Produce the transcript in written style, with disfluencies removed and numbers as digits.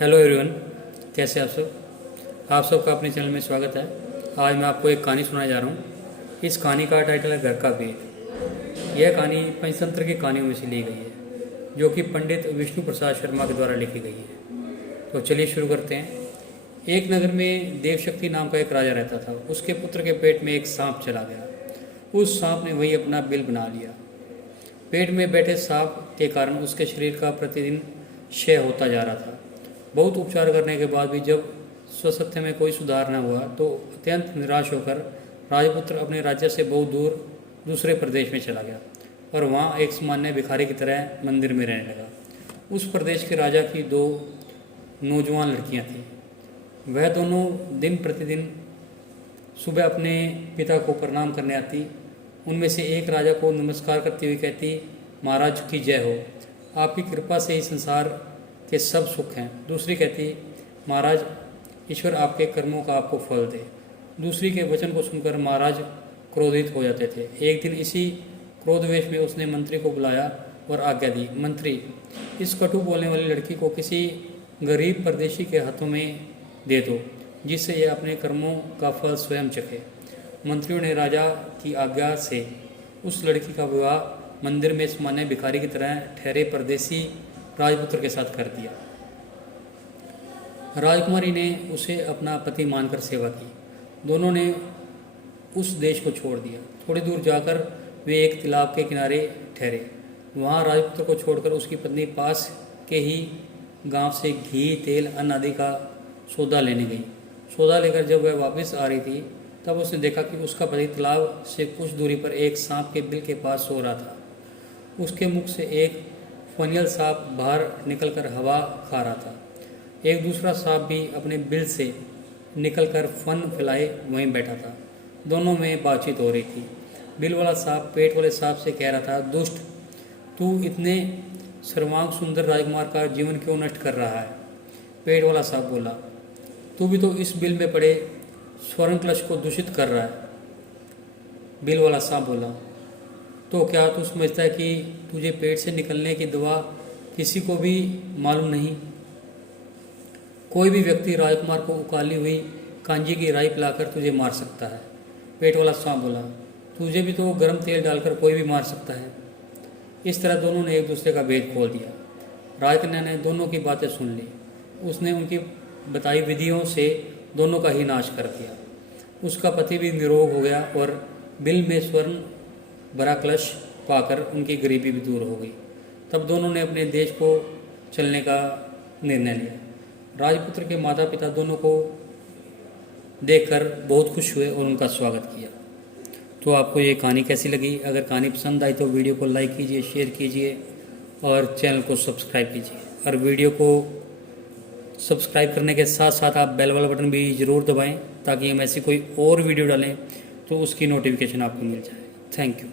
Hello everyone, कैसे आप सबका अपने चैनल में स्वागत है। आज मैं आपको एक कहानी सुनाने जा रहा हूँ। इस कहानी का टाइटल है घर का भेद। यह कहानी पंचतंत्र की कहानियों में से ली गई है, जो कि पंडित विष्णु प्रसाद शर्मा के द्वारा लिखी गई है। तो चलिए शुरू करते हैं। एक नगर में देवशक्ति नाम का एक राजा रहता था। उसके पुत्र के पेट में एक सांप चला गया। उस सांप ने वही अपना बिल बना लिया। पेट में बैठे सांप के कारण उसके शरीर का प्रतिदिन क्षय होता जा रहा था। बहुत उपचार करने के बाद भी जब स्वास्थ्य में कोई सुधार न हुआ तो अत्यंत निराश होकर राजपुत्र अपने राज्य से बहुत दूर दूसरे प्रदेश में चला गया और वहाँ एक सामान्य भिखारी की तरह मंदिर में रहने लगा। उस प्रदेश के राजा की दो नौजवान लड़कियाँ थीं। वह दोनों दिन प्रतिदिन सुबह अपने पिता को प्रणाम करने आती। उनमें से एक राजा को नमस्कार करती हुई कहती, महाराज की जय हो, आपकी कृपा से ही संसार के सब सुख हैं। दूसरी कहती, महाराज ईश्वर आपके कर्मों का आपको फल दे। दूसरी के वचन को सुनकर महाराज क्रोधित हो जाते थे। एक दिन इसी क्रोधवेश में उसने मंत्री को बुलाया और आज्ञा दी, मंत्री, इस कटु बोलने वाली लड़की को किसी गरीब परदेशी के हाथों में दे दो, जिससे यह अपने कर्मों का फल स्वयं चखे। मंत्रियों ने राजा की आज्ञा से उस लड़की का विवाह मंदिर में सामान्य भिखारी की तरह ठहरे परदेसी राजपुत्र के साथ कर दिया। राजकुमारी ने उसे अपना पति मानकर सेवा की। दोनों ने उस देश को छोड़ दिया। थोड़ी दूर जाकर वे एक तालाब के किनारे ठहरे। वहाँ राजपुत्र को छोड़कर उसकी पत्नी पास के ही गांव से घी, तेल, अन्न आदि का सौदा लेने गई। सौदा लेकर जब वह वापस आ रही थी तब उसने देखा कि उसका पति तालाब से कुछ दूरी पर एक सांप के बिल के पास सो रहा था। उसके मुख से एक फनियल सांप बाहर निकलकर हवा खा रहा था। एक दूसरा सांप भी अपने बिल से निकलकर फन फैलाए वहीं बैठा था। दोनों में बातचीत हो रही थी। बिल वाला सांप पेट वाले सांप से कह रहा था, दुष्ट, तू इतने सर्वांग सुंदर राजकुमार का जीवन क्यों नष्ट कर रहा है? पेट वाला सांप बोला, तू भी तो इस बिल में पड़े स्वर्ण कलश को दूषित कर रहा है। बिल वाला सांप बोला, तो क्या तू समझता है कि तुझे पेट से निकलने की दवा किसी को भी मालूम नहीं? कोई भी व्यक्ति राजकुमार को उकाली हुई कांजी की राई पिलाकर तुझे मार सकता है। पेट वाला सांप बोला, तुझे भी तो गर्म तेल डालकर कोई भी मार सकता है। इस तरह दोनों ने एक दूसरे का भेद खोल दिया। राजकन्या ने दोनों की बातें सुन ली। उसने उनकी बताई विधियों से दोनों का ही नाश कर दिया। उसका पति भी निरोग हो गया और बिल में स्वर्ण भरा कलश पाकर उनकी गरीबी भी दूर हो गई। तब दोनों ने अपने देश को चलने का निर्णय लिया। राजपुत्र के माता पिता दोनों को देखकर बहुत खुश हुए और उनका स्वागत किया। तो आपको ये कहानी कैसी लगी? अगर कहानी पसंद आई तो वीडियो को लाइक कीजिए, शेयर कीजिए और चैनल को सब्सक्राइब कीजिए। और वीडियो को सब्सक्राइब करने के साथ साथ आप बेल वाला बटन भी ज़रूर दबाएं ताकि हम ऐसी कोई और वीडियो डालें तो उसकी नोटिफिकेशन आपको मिल जाए। Thank you.